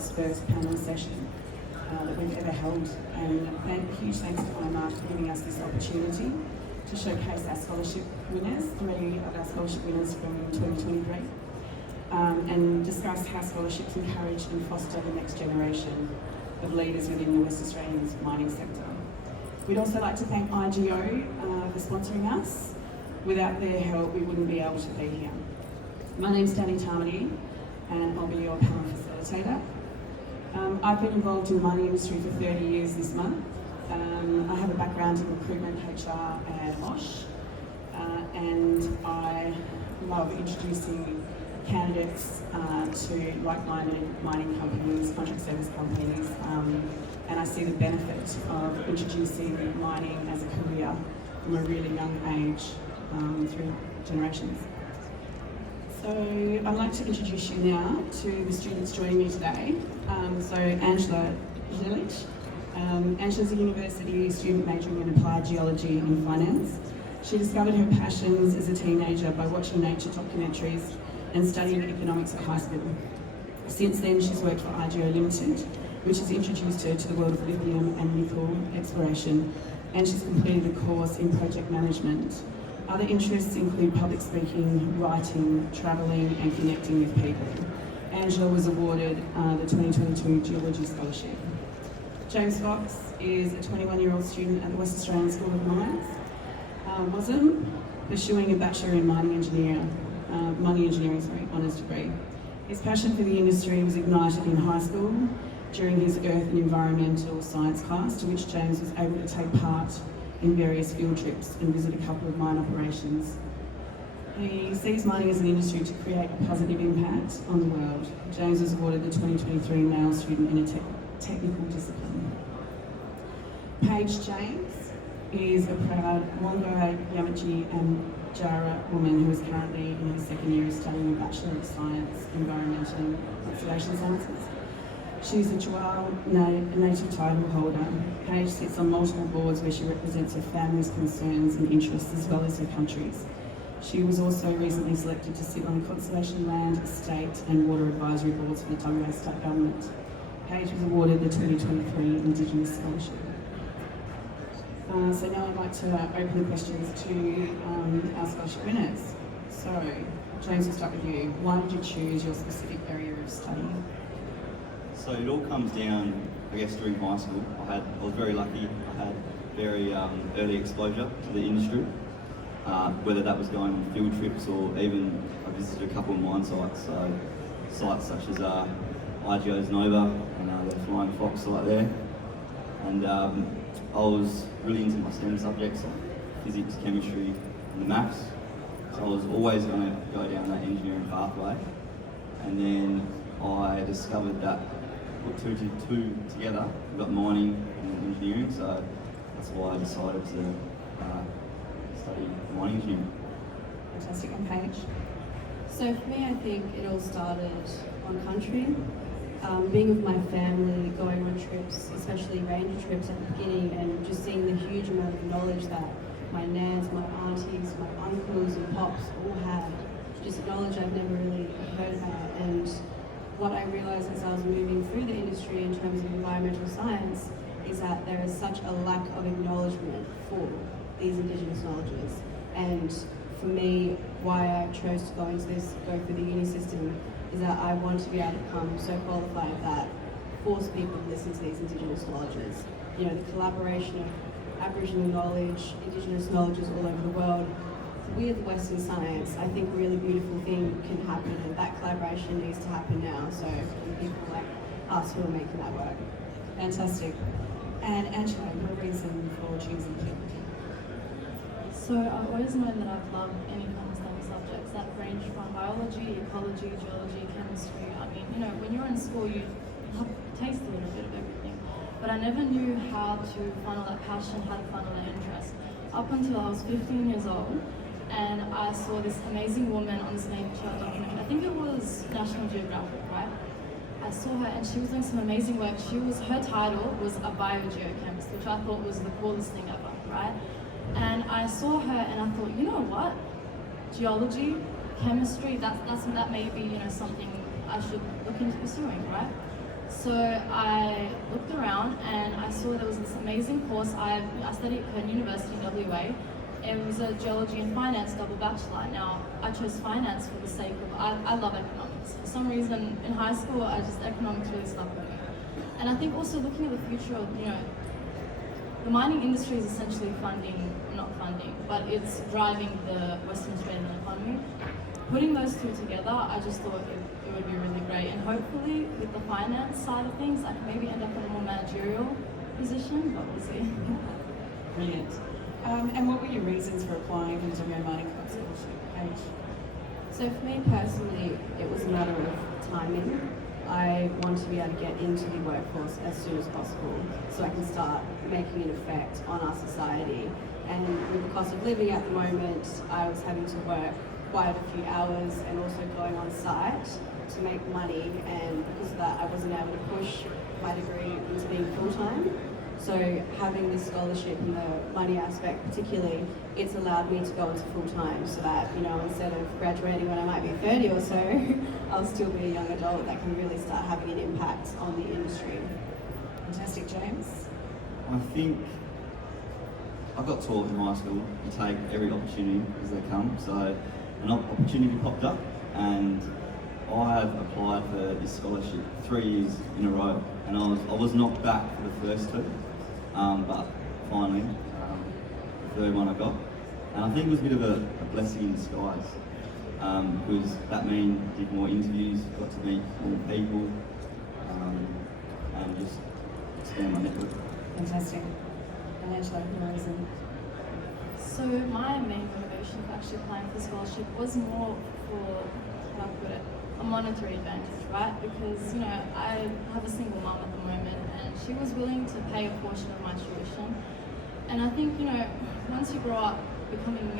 IMARC's first panel session that we've ever held, and huge thanks to IMARC for giving us this opportunity to showcase our scholarship winners, 3 of our scholarship winners from 2023, and discuss how scholarships encourage and foster the next generation of leaders within the West Australian mining sector. We'd also like to thank IGO for sponsoring us. Without their help, we wouldn't be able to be here. My name's Dani Tamati, and I'll be your panel facilitator. I've been involved in the mining industry for 30 years this month. I have a background in recruitment, HR and OSH, and I love introducing candidates to like-minded mining companies, contract service companies, and I see the benefit of introducing mining as a career from a really young age through generations. So I'd like to introduce you now to the students joining me today. So Angela Zjalic. Angela's a university student majoring in applied geology and finance. She discovered her passions as a teenager by watching nature documentaries and studying economics at high school. Since then, she's worked for IGO Limited, which has introduced her to the world of lithium and nickel exploration, and she's completed a course in project management. Other interests include public speaking, writing, travelling and connecting with people. Angela was awarded the 2022 Geology Scholarship. James Fox is a 21-year-old student at the West Australian School of Mines, WASM, pursuing a Bachelor in Mining Engineering honours degree. His passion for the industry was ignited in high school during his Earth and Environmental Science class, to which James was able to take part in various field trips and visit a couple of mine operations. He sees mining as an industry to create a positive impact on the world. James was awarded the 2023 Male Student in a Technical Discipline. Paige James is a proud Wongai, Yamaji and Jara woman who is currently in her second year of studying a Bachelor of Science, Environmental and Conservation Sciences. She's a Tjiwarl native title holder. Paige sits on multiple boards where she represents her family's concerns and interests as well as her country's. She was also recently selected to sit on the Conservation Land, Estate and Water Advisory Boards for the WA State Government. Paige was awarded the 2023 Indigenous Scholarship. So now I'd like to open the questions to our scholarship winners. So, James, we'll start with you. Why did you choose your specific area of study? So it all comes down, I guess, during high school. I was very lucky. I had very early exposure to the industry, whether that was going on field trips or even I visited a couple of mine sites. So sites such as IGO's Nova and the Flying Fox site there. And I was really into my STEM subjects like physics, chemistry and the maths. So I was always going to go down that engineering pathway. And then I discovered that put two together, we've got mining and engineering, so that's why I decided to study mining engineering. Fantastic. And Paige? So for me, I think it all started on country. Being with my family, going on trips, especially ranger trips at the beginning, and just seeing the huge amount of knowledge that my nans, my aunties, my uncles and pops all had. Just knowledge I've never really heard about. And what I realised as I was moving through the industry in terms of environmental science is that there is such a lack of acknowledgement for these Indigenous knowledges. And for me, why I chose to go for the uni system is that I want to be able to become so qualified that force people to listen to these Indigenous knowledges. You know, the collaboration of Aboriginal knowledge, Indigenous knowledges all over the world. With Western science, I think a really beautiful thing can happen, and that collaboration needs to happen now. So people like us who are making that work. Fantastic. And Angela, your reason for choosing geology? So I've always known that I've loved any kind of STEM subjects that range from biology, ecology, geology, chemistry. I mean, you know, when you're in school, you have taste a little bit of everything. But I never knew how to funnel that passion, how to funnel that interest. Up until I was 15 years old, and I saw this amazing woman on this nature documentary. I think it was National Geographic, right? I saw her and she was doing some amazing work. Her title was a biogeochemist, which I thought was the coolest thing ever, right? And I saw her and I thought, you know what? Geology, chemistry, that may be, you know, something I should look into pursuing, right? So I looked around and I saw there was this amazing course. I studied at Curtin University in WA. It was a Geology and Finance double bachelor. Now, I chose finance for the sake of, I love economics. For some reason, in high school, economics really stuck with me. And I think also looking at the future of, the mining industry is essentially not funding, but it's driving the Western Australian economy. Putting those two together, I just thought it would be really great. And hopefully, with the finance side of things, I can maybe end up in a more managerial position, but we'll see. Brilliant. And what were your reasons for applying for the WA Mining Club scholarship, Paige? So for me personally, it was a matter of timing. I want to be able to get into the workforce as soon as possible so I can start making an effect on our society. And with the cost of living at the moment, I was having to work quite a few hours and also going on site to make money, and because of that I wasn't able to push my degree into being full-time. So having this scholarship and the money aspect particularly, it's allowed me to go into full-time so that, instead of graduating when I might be 30 or so, I'll still be a young adult that can really start having an impact on the industry. Fantastic. James? I think I got taught in high school to take every opportunity as they come. So an opportunity popped up and I have applied for this scholarship 3 years in a row, and I was knocked back for the first two, but finally the third one I got. And I think it was a bit of a blessing in disguise, because that meant I did more interviews, got to meet more people, and just expand my network. Fantastic. And Angela, your reason? So my main motivation for actually applying for the scholarship was more for, how do I put it, a monetary advantage, right? Because, I have a single mum at the moment and she was willing to pay a portion of my tuition. And I think, once you grow up becoming a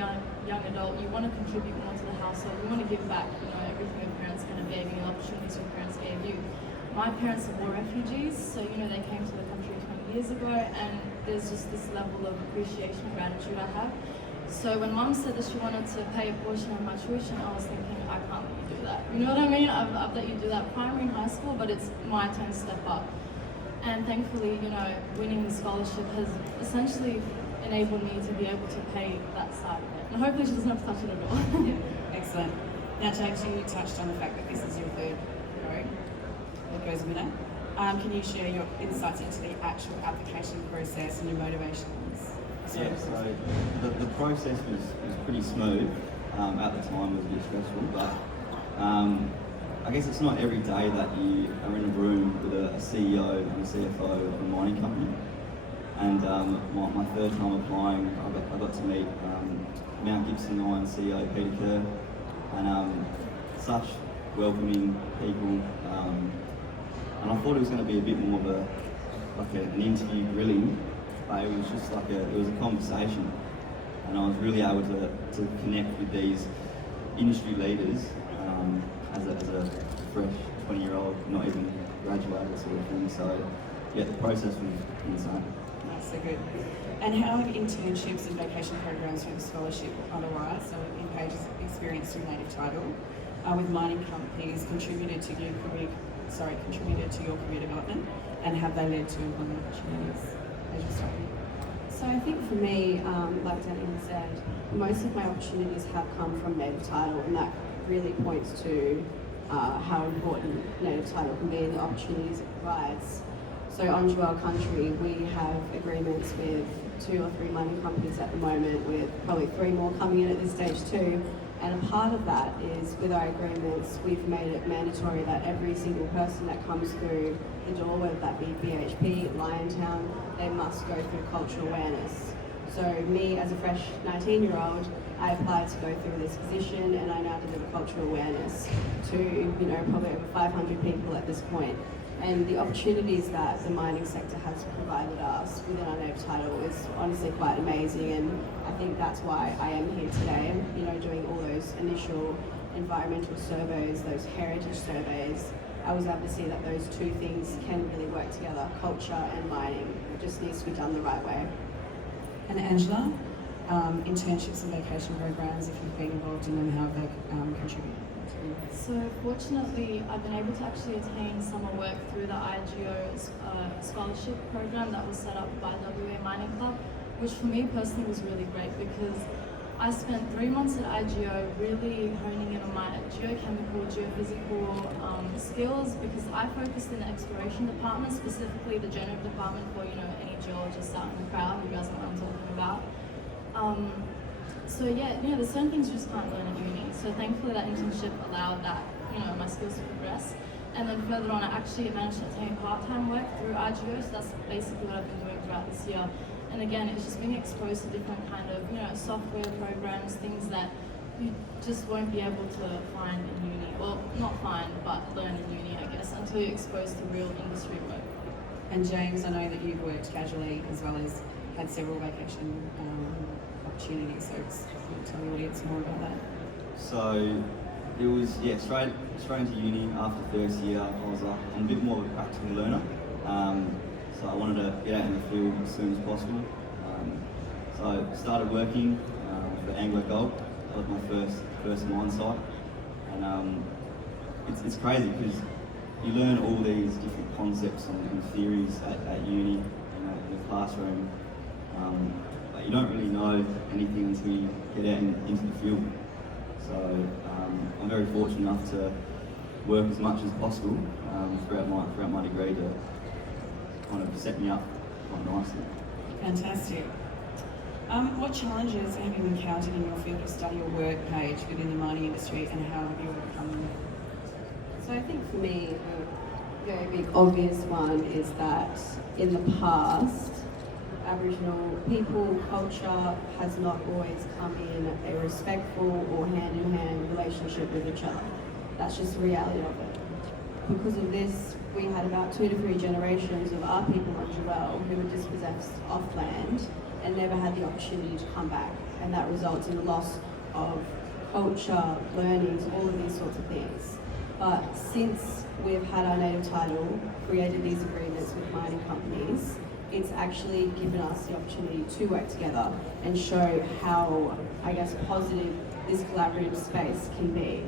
young adult, you want to contribute more to the household. You want to give back, everything your parents kind of gave you, the opportunities your parents gave you. My parents are war refugees, so, they came to the country 20 years ago, and there's just this level of appreciation and gratitude I have. So when Mum said that she wanted to pay a portion of my tuition, I was thinking, I can't let you do that. You know what I mean? I've let you do that primary and high school, but it's my turn to step up. And thankfully, winning the scholarship has essentially enabled me to be able to pay that side of it. And hopefully she doesn't have to touch it at all. Yeah, excellent. Now, James, you touched on the fact that this is your third row that goes winner. Can you share your insights into the actual application process and your motivations? Yeah, so the process was pretty smooth. At the time it was a bit stressful, but I guess it's not every day that you are in a room with a CEO and a CFO of a mining company. And my third time applying, I got to meet Mount Gibson Iron CEO Peter Kerr, and such welcoming people. And I thought it was going to be a bit more of an interview grilling, but it was just it was a conversation, and I was really able to connect with these industry leaders as a fresh 20-year-old, not even graduated sort of thing. So yeah, the process was insane. That's so good. And how have internships and vacation programs through the scholarship otherwise, so in Paige's experience through native title, with mining companies contributed to your career development, and have they led to employment opportunities? As you start. So I think for me, like Dani said, most of my opportunities have come from native title, and that really points to how important native title can be and the opportunities it provides. So on Zjalic country, we have agreements with 2 or 3 mining companies at the moment, with probably 3 more coming in at this stage too. And a part of that is, with our agreements, we've made it mandatory that every single person that comes through the door, whether that be BHP, Liontown, they must go through cultural awareness. So me, as a fresh 19-year-old, I applied to go through this position, and I now deliver cultural awareness to, probably over 500 people at this point. And the opportunities that the mining sector has provided us within our native title is honestly quite amazing, and I think that's why I am here today, doing all those initial environmental surveys, those heritage surveys. I was able to see that those two things can really work together, culture and mining. It just needs to be done the right way. And Angela, internships and vacation programs, if you've been involved in them, how have they contributed? So fortunately, I've been able to actually attain summer work through the IGO scholarship program that was set up by WA Mining Club, which for me personally was really great because I spent 3 months at IGO really honing in on my geochemical, geophysical skills because I focused in the exploration department, specifically the generative department for, any geologists out in the crowd, you guys know what I'm talking about. So yeah, there's certain things you just can't learn at uni. So thankfully that internship allowed that, my skills to progress. And then further on, I actually managed to obtain part-time work through IGO, so that's basically what I've been doing throughout this year. And again, it's just being exposed to different kind of, software programs, things that you just won't be able to find in uni. Well, not find, but learn in uni, I guess, until you're exposed to real industry work. And James, I know that you've worked casually as well as had several vacation opportunities, so tell the audience more about that. So it was straight into uni after first year. I was I'm a bit more of a practical learner, so I wanted to get out in the field as soon as possible. So I started working for Anglo Gold. That was my first mine site, and it's crazy because you learn all these different concepts and theories at uni, in the classroom. But you don't really know anything until you get out into the field. So I'm very fortunate enough to work as much as possible throughout my degree to kind of set me up quite nicely. Fantastic. What challenges have you encountered in your field of study or work, Paige, within the mining industry, and how have you overcome them? So I think for me, a very big obvious one is that in the past, Aboriginal people, culture has not always come in a respectful or hand-in-hand relationship with each other. That's just the reality of it. Because of this, we had about 2 to 3 generations of our people on Zjalic who were dispossessed off land and never had the opportunity to come back. And that results in the loss of culture, learnings, all of these sorts of things. But since we've had our native title, created these agreements with mining companies, it's actually given us the opportunity to work together and show how, positive this collaborative space can be.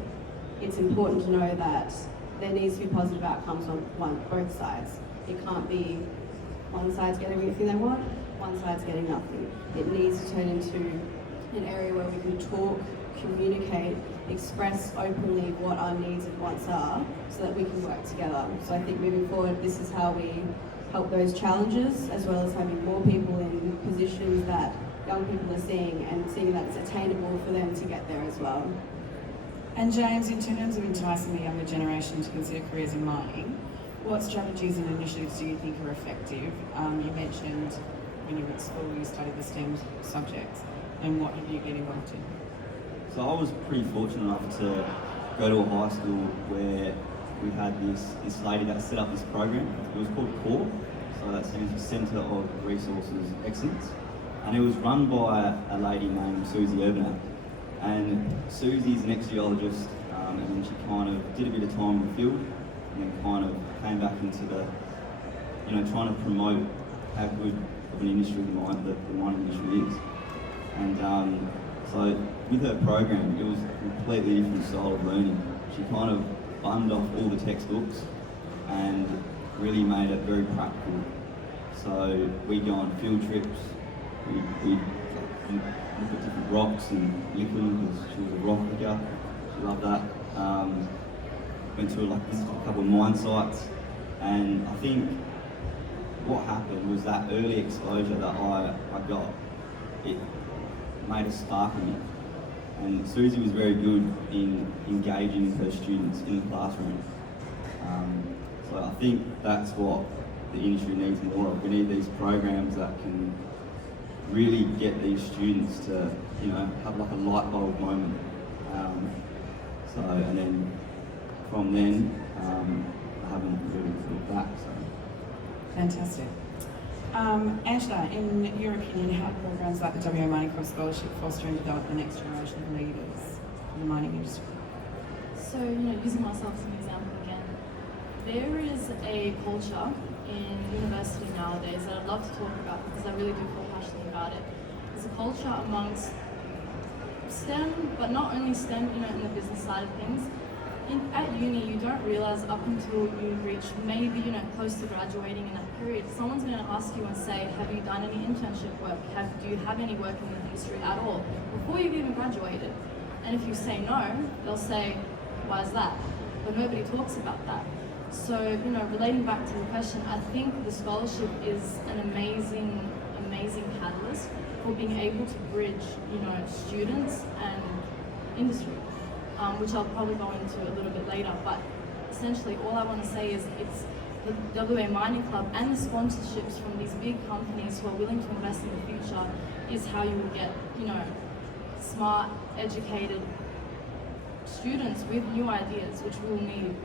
It's important to know that there needs to be positive outcomes on both sides. It can't be one side's getting everything they want, one side's getting nothing. It needs to turn into an area where we can talk, communicate, express openly what our needs and wants are so that we can work together. So I think moving forward, this is how we help those challenges, as well as having more people in positions that young people are seeing and seeing that it's attainable for them to get there as well. And James, in terms of enticing the younger generation to consider careers in mining, what strategies and initiatives do you think are effective? You mentioned when you were at school you studied the STEM subjects, and what have you get involved in? So I was pretty fortunate enough to go to a high school where we had this lady that set up this program. It was called CORE, so that stands for Centre of Resources Excellence, and it was run by a lady named Susie Urbanak. And Susie's an ex-geologist, and then she kind of did a bit of time in the field, and then kind of came back into the, trying to promote how good of an industry the mining industry is. And so with her program, it was a completely different style of learning. She kind of bundled off all the textbooks and really made it very practical. So we go on field trips, we look at different rocks and lick them because she was a rock picker. She loved that. Went to visited a couple of mine sites, and I think what happened was that early exposure that I got, it made a spark in me. And Susie was very good in engaging her students in the classroom. So I think that's what the industry needs more of. We need these programs that can really get these students to, have like a light bulb moment. And then from then, I haven't really looked back. So. Fantastic. Angela, in your opinion, how do programs like the WA Mining Cross Scholarship foster and develop the next generation of leaders in the mining industry? So, using myself as an example again, there is a culture in university nowadays that I'd love to talk about because I really do feel passionate about it. There's a culture amongst STEM, but not only STEM, in the business side of things, at uni, you don't realize up until you reach maybe, close to graduating in that period, someone's going to ask you and say, have you done any internship work? Do you have any work in the industry at all? Before you've even graduated. And if you say no, they'll say, why is that? But nobody talks about that. So, relating back to the question, I think the scholarship is an amazing catalyst for being able to bridge, students and industry, which I'll probably go into a little bit later. But essentially, all I want to say is it's the WA Mining Club and the sponsorships from these big companies who are willing to invest in the future is how you will get, smart, educated students with new ideas, which we'll need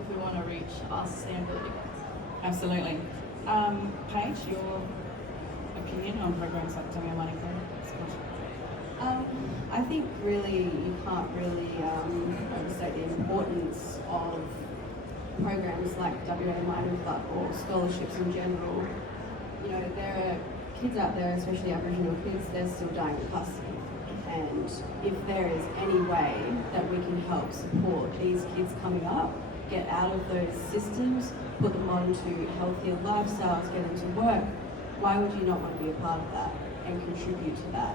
if we want to reach our sustainability goals. Absolutely. Paige, your opinion on programs like WA Mining Club? I think really you can't really overstate the importance of programs like WA Mining Club or scholarships in general. There are kids out there, especially Aboriginal kids, they're still dying in custody. And if there is any way that we can help support these kids coming up, get out of those systems, put them onto healthier lifestyles, get into work, why would you not want to be a part of that and contribute to that?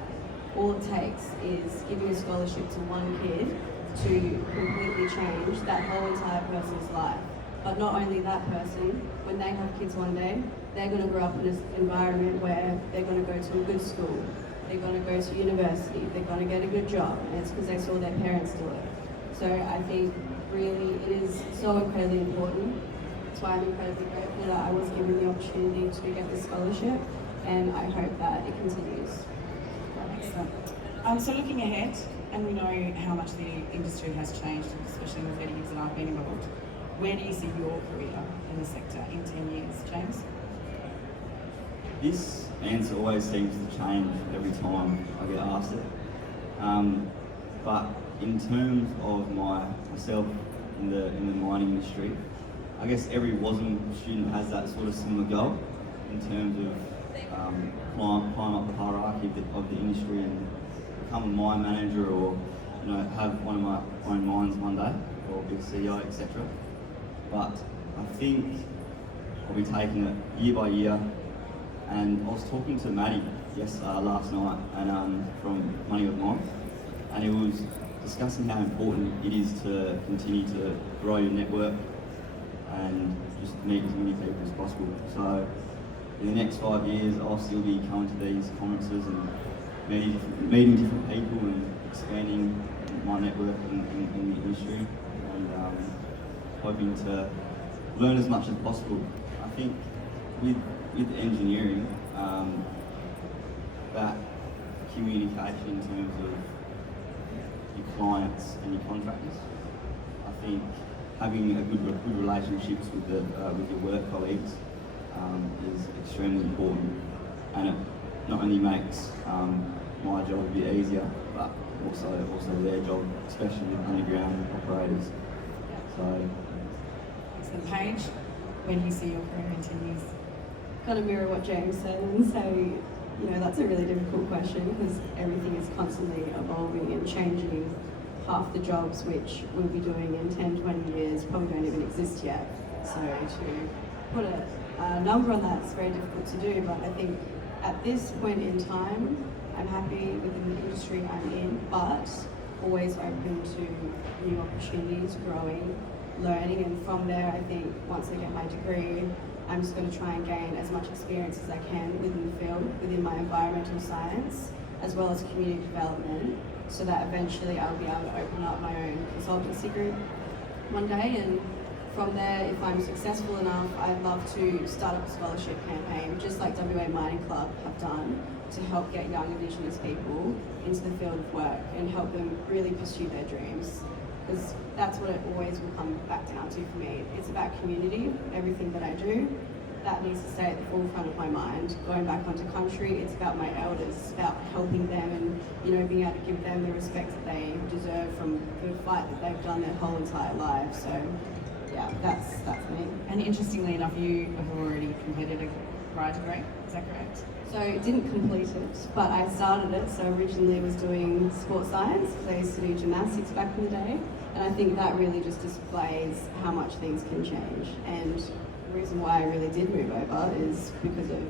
All it takes is giving a scholarship to one kid to completely change that whole entire person's life. But not only that person, when they have kids one day, they're going to grow up in an environment where they're going to go to a good school, they're going to go to university, they're going to get a good job, and it's because they saw their parents do it. So I think really it is so incredibly important. That's why I'm incredibly grateful that I was given the opportunity to get this scholarship, and I hope that it continues. Excellent. So looking ahead, and we know how much the industry has changed, especially in the 30 years that I've been involved, where do you see your career in the sector in 10 years, James? This answer always seems to change every time I get asked it. But in terms of myself in the mining industry, I guess every WASM student has that sort of similar goal in terms of climb up the hierarchy of the industry and become a mine manager, or have one of my own mines one day, or be a CEO, etc. But I think I'll be taking it year by year. And I was talking to Maddie last night, and from Money with Mine, and he was discussing how important it is to continue to grow your network and just meet as many people as possible. So in the next 5 years, I'll still be coming to these conferences and meeting different people and expanding my network in the industry, and hoping to learn as much as possible. I think with engineering, that communication in terms of your clients and your contractors, I think having a good relationships with your work colleagues is extremely important, and it not only makes my job a bit easier, but also their job, especially with underground operators. So, Excellent. Paige, when do you see your career in 10 years? Kind of mirror what James said and say, that's a really difficult question because everything is constantly evolving and changing. Half the jobs which we'll be doing in 10, 20 years probably don't even exist yet. So to put a number on that is very difficult to do, but I think at this point in time, I'm happy with the industry I'm in, but always open to new opportunities, growing, learning, and from there, I think once I get my degree, I'm just going to try and gain as much experience as I can within the field, within my environmental science, as well as community development, so that eventually I'll be able to open up my own consultancy group one day. And from there, if I'm successful enough, I'd love to start up a scholarship campaign, just like WA Mining Club have done, to help get young Indigenous people into the field of work and help them really pursue their dreams. Because that's what it always will come back down to for me. It's about community, everything that I do. That needs to stay at the forefront of my mind. Going back onto country, it's about my elders, it's about helping them and being able to give them the respect that they deserve from the fight that they've done their whole entire lives. So yeah, that's me. And interestingly enough, you have already completed a prior degree, is that correct? So I didn't complete it, but I started it. So originally I was doing sports science because I used to do gymnastics back in the day. And I think that really just displays how much things can change. And the reason why I really did move over is because of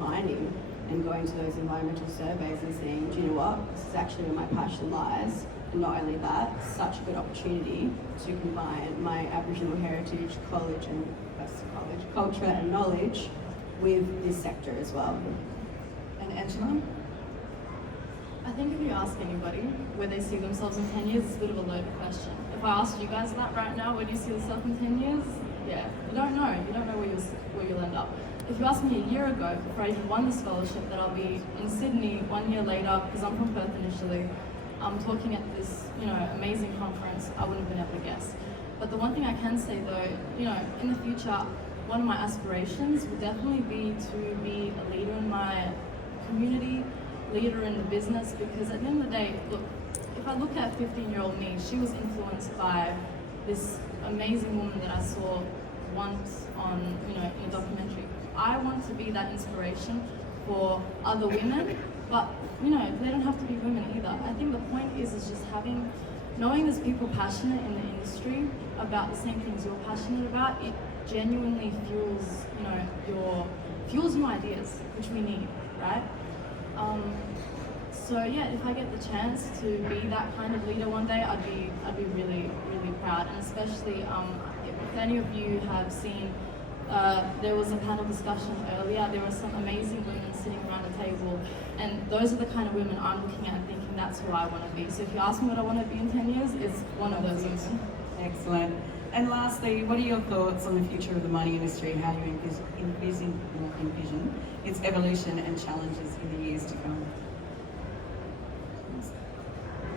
mining and going to those environmental surveys and saying, do you know what, this is actually where my passion lies. And not only that, such a good opportunity to combine my Aboriginal heritage, culture and knowledge with this sector as well. And Angela? I think if you ask anybody where they see themselves in 10 years, it's a bit of a loaded question. If I asked you guys that right now, where do you see yourself in 10 years? Yeah, you don't know. You don't know where you'll end up. If you asked me a year ago, before I even won the scholarship, that I'll be in Sydney 1 year later, because I'm from Perth initially, talking at this, amazing conference, I wouldn't have been able to guess. But the one thing I can say though, in the future, one of my aspirations would definitely be to be a leader in my community, leader in the business, because at the end of the day, look, if I look at 15-year-old me, she was influenced by this amazing woman that I saw once on, in a documentary. I want to be that inspiration for other women, but they don't have to be women either. I think the point is just knowing there's people passionate in the industry about the same things you're passionate about. It genuinely fuels new ideas, which we need, right? So yeah, if I get the chance to be that kind of leader one day, I'd be really, really proud. And especially if any of you have seen, there was a panel discussion earlier. There were some amazing women sitting around the table, and those are the kind of women I'm looking at and thinking that's who I want to be. So if you ask me what I want to be in 10 years, it's one of those women. Excellent. And lastly, what are your thoughts on the future of the mining industry? How do you envision its evolution and challenges in the years to come?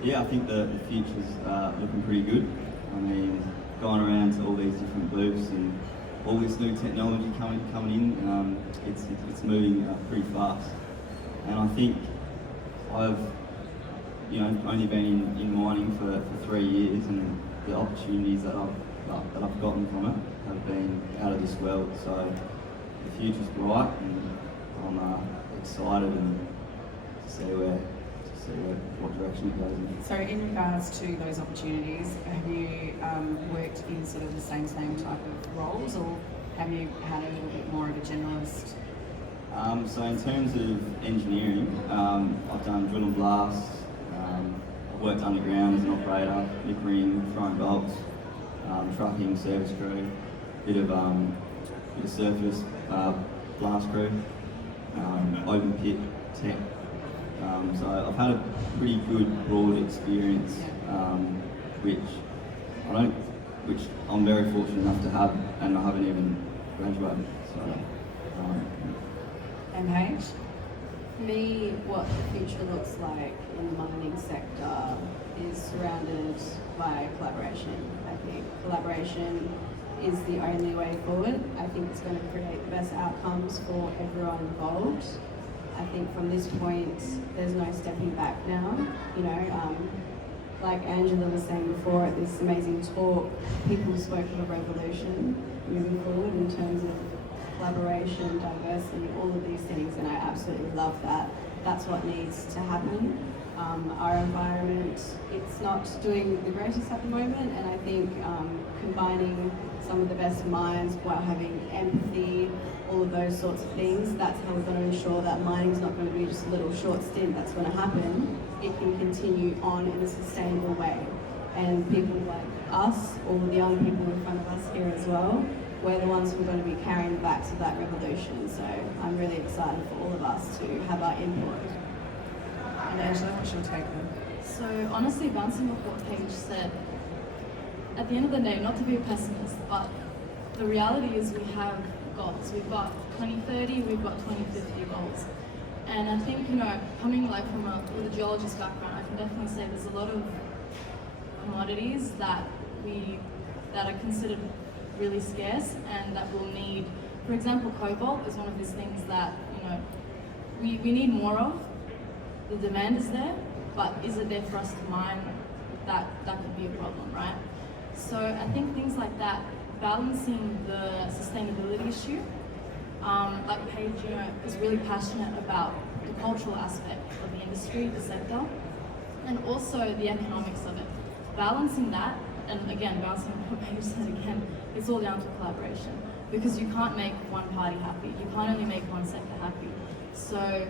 Yeah, I think the future's looking pretty good. I mean, going around to all these different booths and all this new technology coming in, it's moving pretty fast. And I think I've only been in mining for 3 years, and the opportunities that I've gotten from it have been out of this world. So the future's bright, and I'm excited and to see what direction it goes in. So in regards to those opportunities, have you worked in sort of the same type of roles, or have you had a little bit more of a generalist? So in terms of engineering, I've done drill and blast, I've worked underground as an operator, nickering, throwing bolts, trucking, service crew, bit of surface blast crew, open pit tech. So I've had a pretty good broad experience, which I'm very fortunate enough to have, and I haven't even graduated. So. And Paige? For me, what the future looks like in the mining sector is surrounded by collaboration. I think collaboration is the only way forward. I think it's going to create the best outcomes for everyone involved. I think from this point, there's no stepping back now. Like Angela was saying before at this amazing talk, people spoke of a revolution moving forward in terms of collaboration, diversity, all of these things, and I absolutely love that. That's what needs to happen. Our environment, it's not doing the greatest at the moment, and I think combining some of the best minds while having empathy, all of those sorts of things, that's how we're going to ensure that mining's not going to be just a little short stint that's going to happen. It can continue on in a sustainable way. And people like us, all of the young people in front of us here as well, we're the ones who are going to be carrying the backs of that revolution. So I'm really excited for all of us to have our input. And Angela, what's your take on? So honestly, bouncing off what Paige said, at the end of the day, not to be a pessimist, but the reality is we have goals. We've got 2030, we've got 2050 goals. And I think, coming with a geologist background, I can definitely say there's a lot of commodities that are considered really scarce and that we'll need. For example, cobalt is one of these things that, we need more of. The demand is there, but is it there for us to mine? That could be a problem, right? So I think things like that, balancing the sustainability issue, like Paige, is really passionate about the cultural aspect of the industry, the sector, and also the economics of it. Balancing that and again, bouncing on what Paige said again, it's all down to collaboration. Because you can't make one party happy. You can't only make one sector happy. So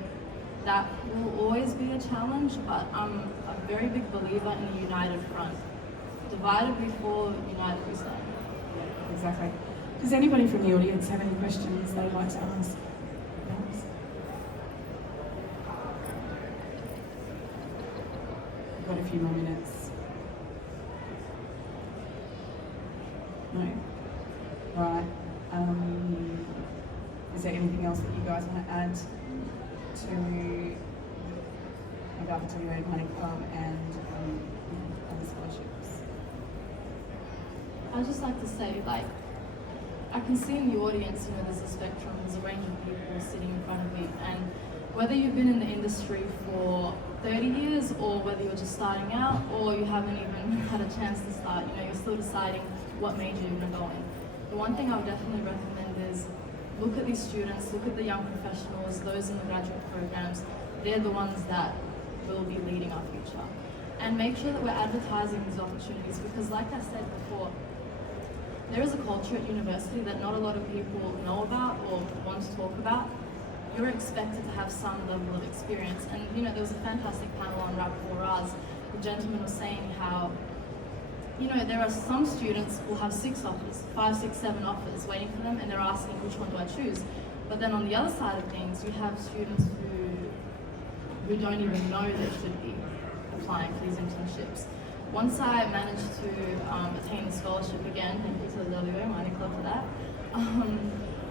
that will always be a challenge, but I'm a very big believer in the united front. Divided we fall, united we stand. Exactly. Does anybody from the audience have any questions they'd like to ask? We've got a few more minutes. No? Right. Is there anything else that you guys want to add to about the WA Money Club and the scholarships? I'd just like to say, like, I can see in the audience, you know, there's a spectrum, there's a range of people sitting in front of me, and whether you've been in the industry for 30 years or whether you're just starting out or you haven't even had a chance to start, you know, you're still deciding what major you're going to go in. The one thing I would definitely recommend is look at these students, look at the young professionals, those in the graduate programs. They're the ones that will be leading our future. And make sure that we're advertising these opportunities because, like I said before, there is a culture at university that not a lot of people know about or want to talk about. You're expected to have some level of experience. And, you know, there was a fantastic panel on Rap 4Rs. The gentleman was saying how, you know, there are some students who have 6 offers, 5, 6, 7 offers waiting for them, and they're asking which one do I choose. But then on the other side of things, you have students who don't even know they should be applying for these internships. Once I managed to attain the scholarship again, thank you to the WA Money Club for that,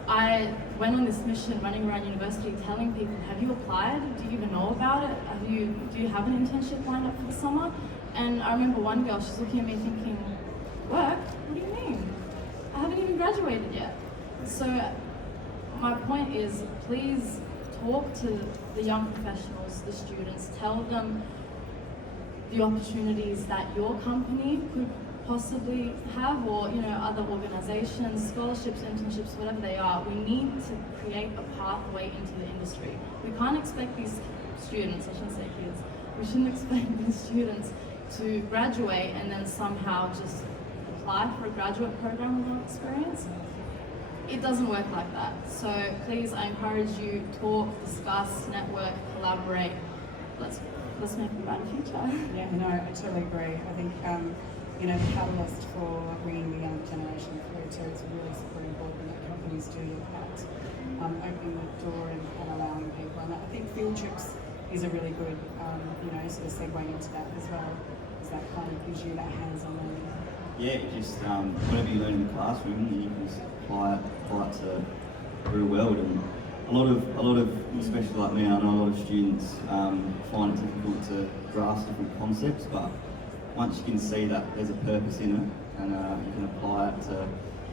I went on this mission running around university telling people, have you applied? Do you even know about it? Do you have an internship lined up for the summer? And I remember one girl, she's looking at me thinking, work? What do you mean? I haven't even graduated yet. So my point is, please talk to the young professionals, the students, tell them the opportunities that your company could possibly have, or, you know, other organizations, scholarships, internships, whatever they are. We need to create a pathway into the industry. We can't expect these students, I shouldn't say kids, we shouldn't expect these students to graduate and then somehow just apply for a graduate program with no experience. It doesn't work like that. So please, I encourage you, talk, discuss, network, collaborate. Let's make a brighter future. Yeah, no, I totally agree. I think, you know, the catalyst for bringing the younger generation through too is really super important that companies do look at opening the door and allowing people. And I think field trips is a really good, you know, sort of segueing into that as well, because that kind of gives you that hands-on learning. Yeah, just whatever you learn in the classroom, you can just apply it to the real world. And a lot of, especially like me, I know a lot of students find it difficult to grasp different concepts, but once you can see that there's a purpose in it and you can apply it to,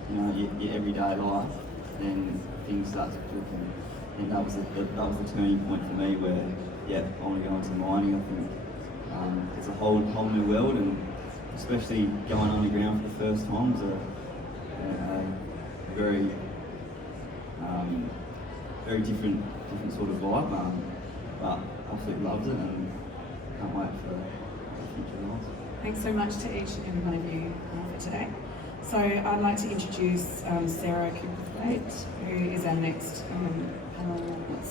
you know, your everyday life, then things start to click. And that was the turning point for me where, yeah, I want to go into mining. I think it's a whole new world, and especially going underground for the first time is a very very different sort of vibe, but absolutely loves it and can't wait for the future lives. Thanks so much to each and every one of you for today. So I'd like to introduce Sarah Cooper, who is our next panel.